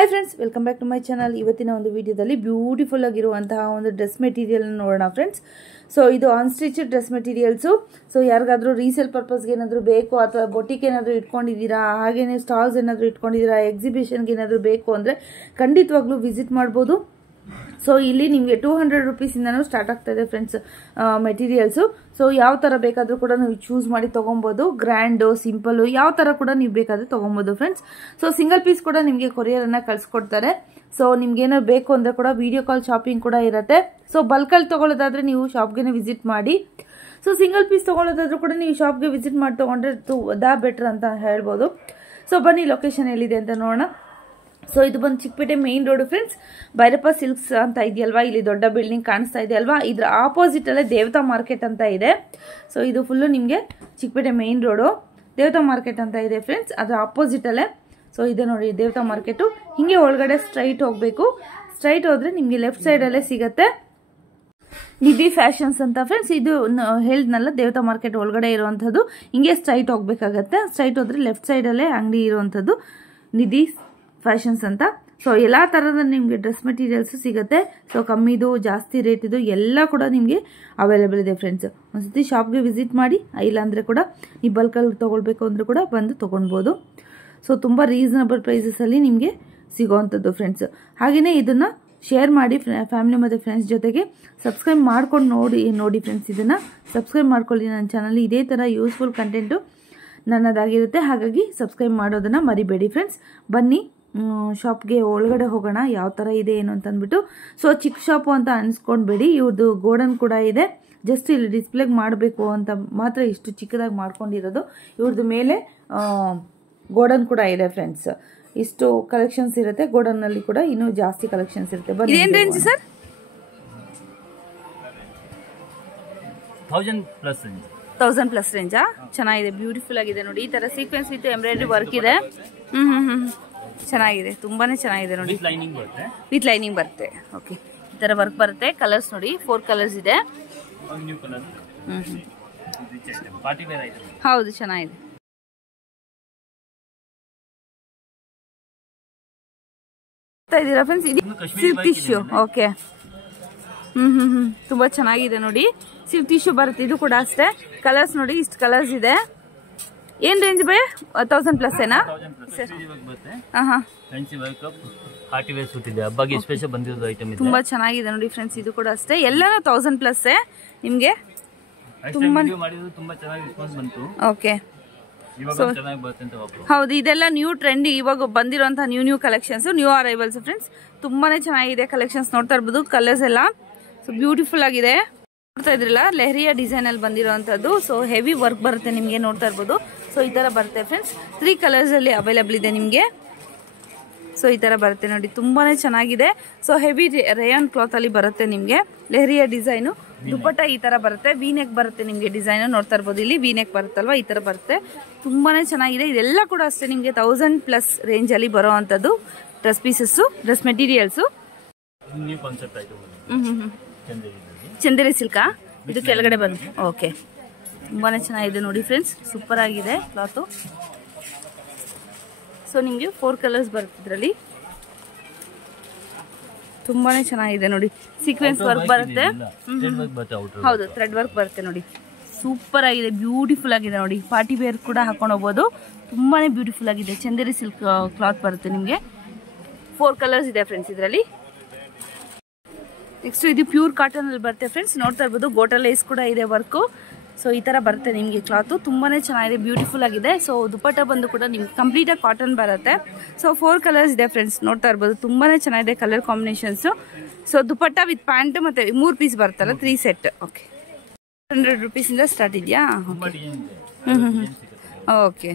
Hi friends, welcome back to my channel. ಇವತ್ತಿನ ಒಂದು ವಿಡಿಯೋದಲ್ಲಿ ಬ್ಯೂಟಿಫುಲ್ ಆಗಿರುವಂತಹ ಒಂದು ಡ್ರೆಸ್ ಮೆಟೀರಿಯಲ್ ನೋಡೋಣ ಫ್ರೆಂಡ್ಸ್. ಸೊ ಇದು ಅನ್ಸ್ಟಿಚ್ ಡ್ರೆಸ್ ಮೆಟೀರಿಯಲ್ಸು. ಸೊ ಯಾರಿಗಾದ್ರೂ ರೀಸೇಲ್ ಪರ್ಪಸ್ಗೆ ಏನಾದರೂ ಬೇಕು ಅಥವಾ ಬೊಟಿಕ್ ಏನಾದರೂ ಇಟ್ಕೊಂಡಿದ್ದೀರಾ, ಹಾಗೇನೆ ಸ್ಟಾಲ್ಸ್ ಏನಾದರೂ ಇಟ್ಕೊಂಡಿದ್ದೀರಾ, ಎಕ್ಸಿಬಿಷನ್ಗೆ ಏನಾದರೂ ಬೇಕು ಅಂದರೆ ಖಂಡಿತವಾಗ್ಲೂ ವಿಸಿಟ್ ಮಾಡ್ಬೋದು. ಸೊ ಇಲ್ಲಿ ನಿಮಗೆ 200 ರೂಪೀಸಿಂದನೂ ಸ್ಟಾರ್ಟ್ ಆಗ್ತಾ ಇದೆ ಫ್ರೆಂಡ್ಸ್ ಮೆಟೀರಿಯಲ್ಸು. ಸೊ ಯಾವ ಥರ ಬೇಕಾದರೂ ಕೂಡ ನೀವು ಚೂಸ್ ಮಾಡಿ ತೊಗೊಬೋದು. ಗ್ರ್ಯಾಂಡು, ಸಿಂಪಲ್ಲು, ಯಾವ ಥರ ಕೂಡ ನೀವು ಬೇಕಾದರೆ ತೊಗೊಬೋದು ಫ್ರೆಂಡ್ಸ್. ಸೊ ಸಿಂಗಲ್ ಪೀಸ್ ಕೂಡ ನಿಮಗೆ ಕೊರಿಯರನ್ನು ಕಳಿಸ್ಕೊಡ್ತಾರೆ. ಸೊ ನಿಮ್ಗೇನೋ ಬೇಕು ಅಂದರೆ ಕೂಡ ವಿಡಿಯೋ ಕಾಲ್ ಶಾಪಿಂಗ್ ಕೂಡ ಇರುತ್ತೆ. ಸೊ ಬಲ್ಕಲ್ಲಿ ತೊಗೊಳ್ಳೋದಾದರೆ ನೀವು ಶಾಪ್ಗೆ ವಿಸಿಟ್ ಮಾಡಿ. ಸೊ ಸಿಂಗಲ್ ಪೀಸ್ ತೊಗೊಳ್ಳೋದಾದ್ರೂ ಕೂಡ ನೀವು ಶಾಪ್ಗೆ ವಿಸಿಟ್ ಮಾಡಿ ತೊಗೊಂಡ್ರೆ ದಾ ಬೆಟರ್ ಅಂತ ಹೇಳ್ಬೋದು. ಸೊ ಬನ್ನಿ ಲೊಕೇಶನ್ ಎಲ್ಲಿದೆ ಅಂತ ನೋಡೋಣ. ಸೊ ಇದು ಬಂದು Chickpet main road friends. Bhairappa silks ಅಂತ ಇದೆಯಲ್ವಾ, ಇಲ್ಲಿ ದೊಡ್ಡ ಬಿಲ್ಡಿಂಗ್ ಕಾಣಿಸ್ತಾ ಇದೆ ಅಲ್ವಾ, ಇದ್ರ ಆಪೋಸಿಟ್ ಅಲ್ಲೇ ದೇವತಾ ಮಾರ್ಕೆಟ್ ಅಂತ ಇದೆ. ಸೊ ಇದು ಫುಲ್ಲು ನಿಮಗೆ ಚಿಕ್ಕಪೇಟೆ ಮೇನ್ ರೋಡು ದೇವತಾ ಮಾರ್ಕೆಟ್ ಅಂತ ಇದೆ ಫ್ರೆಂಡ್ಸ್, ಅದ್ರ ಆಪೋಸಿಟ್ ಅಲ್ಲೇ. ಸೊ ಇದೆ ನೋಡಿ ದೇವತಾ ಮಾರ್ಕೆಟು. ಹಿಂಗೆ ಒಳಗಡೆ ಸ್ಟ್ರೈಟ್ ಹೋಗ್ಬೇಕು. ಸ್ಟ್ರೈಟ್ ಹೋದ್ರೆ ನಿಮಗೆ ಲೆಫ್ಟ್ ಸೈಡ್ ಅಲ್ಲೇ ಸಿಗತ್ತೆ ನಿಧಿ ಫ್ಯಾಷನ್ಸ್ ಅಂತ ಫ್ರೆಂಡ್ಸ್. ಇದು ಹೇಳಿದ್ನಲ್ಲ ದೇವತಾ ಮಾರ್ಕೆಟ್ ಒಳಗಡೆ ಇರುವಂತದ್ದು. ಹಿಂಗೆ ಸ್ಟ್ರೈಟ್ ಹೋಗ್ಬೇಕಾಗತ್ತೆ. ಸ್ಟ್ರೈಟ್ ಹೋದ್ರೆ ಲೆಫ್ಟ್ ಸೈಡ್ ಅಲ್ಲೇ ಅಂಗಡಿ ಇರುವಂತದ್ದು ನಿಧಿ ಫ್ಯಾಷನ್ಸ್ ಅಂತ. ಸೊ ಎಲ್ಲ ಥರದ ನಿಮಗೆ ಡ್ರೆಸ್ ಮೆಟೀರಿಯಲ್ಸ್ ಸಿಗುತ್ತೆ. ಸೊ ಕಮ್ಮಿದು, ಜಾಸ್ತಿ ರೇಟಿದು ಎಲ್ಲ ಕೂಡ ನಿಮಗೆ ಅವೈಲೇಬಲ್ ಇದೆ ಫ್ರೆಂಡ್ಸ್. ಒಂದ್ಸತಿ ಶಾಪ್ಗೆ ವಿಸಿಟ್ ಮಾಡಿ. ಇಲ್ಲಾಂದರೆ ಕೂಡ ನೀವು ಬಲ್ಕಲ್ಲಿ ತೊಗೊಳ್ಬೇಕು ಅಂದರೆ ಕೂಡ ಬಂದು ತೊಗೊಳ್ಬೋದು. ಸೊ ತುಂಬ ರೀಸನಬಲ್ ಪ್ರೈಸಸಲ್ಲಿ ನಿಮಗೆ ಸಿಗೋವಂಥದ್ದು ಫ್ರೆಂಡ್ಸ್. ಹಾಗೆಯೇ ಇದನ್ನು ಶೇರ್ ಮಾಡಿ ಫ್ಯಾಮಿಲಿ ಮತ್ತು ಫ್ರೆಂಡ್ಸ್ ಜೊತೆಗೆ. ಸಬ್ಸ್ಕ್ರೈಬ್ ಮಾಡ್ಕೊಂಡು ನೋಡಿ ಫ್ರೆಂಡ್ಸ್. ಇದನ್ನು ಸಬ್ಸ್ಕ್ರೈಬ್ ಮಾಡ್ಕೊಳ್ಳಿ. ನನ್ನ ಚಾನಲ್ ಇದೇ ಥರ ಯೂಸ್ಫುಲ್ ಕಂಟೆಂಟು ನನ್ನದಾಗಿರುತ್ತೆ. ಹಾಗಾಗಿ ಸಬ್ಸ್ಕ್ರೈಬ್ ಮಾಡೋದನ್ನು ಮರಿಬೇಡಿ ಫ್ರೆಂಡ್ಸ್. ಬನ್ನಿ ಶಾಪ್ಗೆ ಒಳಗಡೆ ಹೋಗೋಣ, ಯಾವ ಥರ ಇದೆ ಏನು ಅಂತ ಅಂದ್ಬಿಟ್ಟು. ಸೊ ಚಿಕ್ಕ ಶಾಪು ಅಂತ ಅನ್ಸ್ಕೊಂಡ್ಬೇಡಿ, ಇವ್ರದ್ದು ಗೋಡನ್ ಕೂಡ ಇದೆ. ಜಸ್ಟ್ ಇಲ್ಲಿ ಡಿಸ್ಪ್ಲೇಗೆ ಮಾಡಬೇಕು ಅಂತ ಮಾತ್ರ ಇಷ್ಟು ಚಿಕ್ಕದಾಗಿ ಮಾಡ್ಕೊಂಡಿರೋದು. ಇವ್ರದ್ದು ಮೇಲೆ ಗೋಡನ್ ಕೂಡ ಇದೆ ಫ್ರೆಂಡ್ಸ್. ಇಷ್ಟು ಕಲೆಕ್ಷನ್ಸ್ ಇರುತ್ತೆ. ಗೋಡನ್ನಲ್ಲಿ ಕೂಡ ಇನ್ನೂ ಜಾಸ್ತಿ ಕಲೆಕ್ಷನ್ಸ್ ಇರುತ್ತೆ. ಬನ್ನಿ. ಏನು ರೇಂಜ್ ಸರ್? 1000+ ರೇಂಜಾ? ಚೆನ್ನಾಗಿದೆ, ಬ್ಯೂಟಿಫುಲ್ ಆಗಿದೆ ನೋಡಿ. ಈ ತರ ಸೀಕ್ವೆನ್ಸ್ ವಿತ್ ಎಂಬ್ರಾಯ್ಡರಿ ವರ್ಕ್ ಇದೆ. ಚೆನ್ನಾಗಿದೆ, ತುಂಬಾನೇ ಚೆನ್ನಾಗಿದೆ ನೋಡಿ. ವಿತ್ ಲೈನಿಂಗ್ ಬರುತ್ತೆ. ಓಕೆ, ಈ ತರ ವರ್ಕ್ ಬರುತ್ತೆ. ಕಲರ್ಸ್ ನೋಡಿ, 4 ಕಲರ್ಸ್ ಇದೆ. ಹೌದು, ಚೆನ್ನಾಗಿದೆ. ಇದೀರಾ ಫ್ರೆಂಡ್ಸ್, ಇದು ಸಿಲ್ಕ್ ಟಿಶ್ಯೂ. ಓಕೆ, ತುಂಬಾ ಚೆನ್ನಾಗಿದೆ ನೋಡಿ. ಸಿಲ್ಕ್ ಟಿಶ್ಯೂ ಬರುತ್ತೆ. ಇದು ಕೂಡ ಅಷ್ಟೇ. ಕಲರ್ಸ್ ನೋಡಿ, ಇಷ್ಟು ಕಲರ್ಸ್ ಇದೆ. ಏನ್ ರೇಂಜ್ ಬೈ? 1000+ ಏನಾ? ತುಂಬಾ ಚೆನ್ನಾಗಿದೆ ನೋಡಿ ಫ್ರೆಂಡ್ಸ್. ಇದು ಕೂಡ ಅಷ್ಟೇ. ಎಲ್ಲಾನು 1000+ ನಿಮ್ಗೆ. ಓಕೆ, ಹೌದು, ಇದೆಲ್ಲ ನ್ಯೂ ಟ್ರೆಂಡ್, ಇವಾಗ ಬಂದಿರುವಂತಹ new collections, new arrivals friends. ತುಂಬಾನೇ ಚೆನ್ನಾಗಿದೆ ಕಲೆಕ್ಷನ್ಸ್. ನೋಡ್ತಾ ಇರ್ಬೋದು ಕಲರ್ಸ್ ಎಲ್ಲ. ಸೊ ಬ್ಯೂಟಿಫುಲ್ ಆಗಿದೆ. ನೋಡ್ತಾ ಇದ್ರಲ್ಲ, ಲೆಹರಿಯಾ ಡಿಸೈನ್ ಅಲ್ಲಿ ಬಂದಿರುವಂತದ್ದು. ಸೊ ಹೆವಿ ವರ್ಕ್ ಬರುತ್ತೆ ನಿಮ್ಗೆ, ನೋಡ್ತಾ ಇರ್ಬೋದು. ಸೊ ಈ ತರ ಬರುತ್ತೆ ಫ್ರೆಂಡ್ಸ್. 3 ಕಲರ್ಸ್ ಅಲ್ಲಿ ಅವೈಲೇಬಲ್ ಇದೆ ನಿಮ್ಗೆ. ಸೊ ಈ ತರ ಬರುತ್ತೆ ನೋಡಿ, ತುಂಬಾನೇ ಚೆನ್ನಾಗಿದೆ. ಸೊ ಹೆವಿ ರೇಯಾನ್ ಕ್ಲಾತ್ ಅಲ್ಲಿ ಬರುತ್ತೆ ನಿಮ್ಗೆ ಲೆಹರಿಯಾ ಡಿಸೈನು. ದುಪಟ್ಟ ಈ ತರ ಬರುತ್ತೆ. ವೀನೆಕ್ ಬರುತ್ತೆ ನಿಮ್ಗೆ ಡಿಸೈನ್. ನೋಡ್ತಾ ಇರ್ಬೋದು, ಇಲ್ಲಿ ವೀನೆಕ್ ಬರುತ್ತಲ್ವಾ, ಈ ತರ ಬರುತ್ತೆ. ತುಂಬಾನೇ ಚೆನ್ನಾಗಿದೆ. ಇದೆಲ್ಲ ಕೂಡ ಅಷ್ಟೇ ನಿಮ್ಗೆ 1000+ ರೇಂಜ್ ಅಲ್ಲಿ ಬರೋ ಅಂತದ್ದು dress pieces, dress materials. Chanderi ಸಿಲ್ಕಾ ಇದು ಕೆಳಗಡೆ ಬಂದು. ಓಕೆ, ತುಂಬಾನೇ ಚೆನ್ನಾಗಿದೆ ನೋಡಿ ಫ್ರೆಂಡ್ಸ್. ಸೂಪರ್ ಆಗಿದೆ ಕ್ಲಾತು. ಸೊ ನಿಮಗೆ 4 ಕಲರ್ಸ್ ಬರುತ್ತೆ ಇದರಲ್ಲಿ. ತುಂಬಾನೇ ಚೆನ್ನಾಗಿದೆ ನೋಡಿ. ಸೀಕ್ವೆನ್ಸ್ ವರ್ಕ್ ಬರುತ್ತೆ. ಹೌದು, ಥ್ರೆಡ್ ವರ್ಕ್ ಬರುತ್ತೆ ನೋಡಿ. ಸೂಪರ್ ಆಗಿದೆ, ಬ್ಯೂಟಿಫುಲ್ ಆಗಿದೆ ನೋಡಿ. ಪಾರ್ಟಿ ವೇರ್ ಕೂಡ ಹಾಕೊಂಡು ಹೋಗ್ಬೋದು. ತುಂಬಾನೇ ಬ್ಯೂಟಿಫುಲ್ ಆಗಿದೆ. ಚಂದೇರಿ ಸಿಲ್ಕ್ ಕ್ಲಾತ್ ಬರುತ್ತೆ ನಿಮಗೆ. 4 ಕಲರ್ಸ್ ಇದೆ ಫ್ರೆಂಡ್ಸ್ ಇದರಲ್ಲಿ. ನೆಕ್ಸ್ಟ್ ಇದು ಪ್ಯೂರ್ ಕಾಟನ್ ಅಲ್ಲಿ ಬರುತ್ತೆ ಫ್ರೆಂಡ್ಸ್. ನೋಡ್ತಾ ಇರ್ಬೋದು, ಗೋಟಾ ಲೇಸ್ ಕೂಡ ಇದೆ ವರ್ಕು. ಸೊ ಈ ತರ ಬರುತ್ತೆ ನಿಮಗೆ ಕ್ಲಾತು. ತುಂಬಾನೇ ಚೆನ್ನಾಗಿದೆ, ಬ್ಯೂಟಿಫುಲ್ ಆಗಿದೆ. ಸೊ ದುಪಟ್ಟ ಬಂದು ಕೂಡ ನಿಮ್ಗೆ ಕಂಪ್ಲೀಟ್ ಆಗಿ ಕಾಟನ್ ಬರುತ್ತೆ. ಸೊ 4 ಕಲರ್ಸ್ ಇದೆ ಫ್ರೆಂಡ್ಸ್. ನೋಡ್ತಾ ಇರ್ಬೋದು, ತುಂಬಾನೇ ಚೆನ್ನಾಗಿದೆ colour combinations. So dupatta with pant ಮತ್ತೆ 3 ಪೀಸ್ ಬರುತ್ತಲ್ಲ, 3 ಸೆಟ್. ಓಕೆ, 100 ರೂಪೀಸಿಂದ ಸ್ಟಾರ್ಟ್ ಇದೆಯಾ? ಓಕೆ,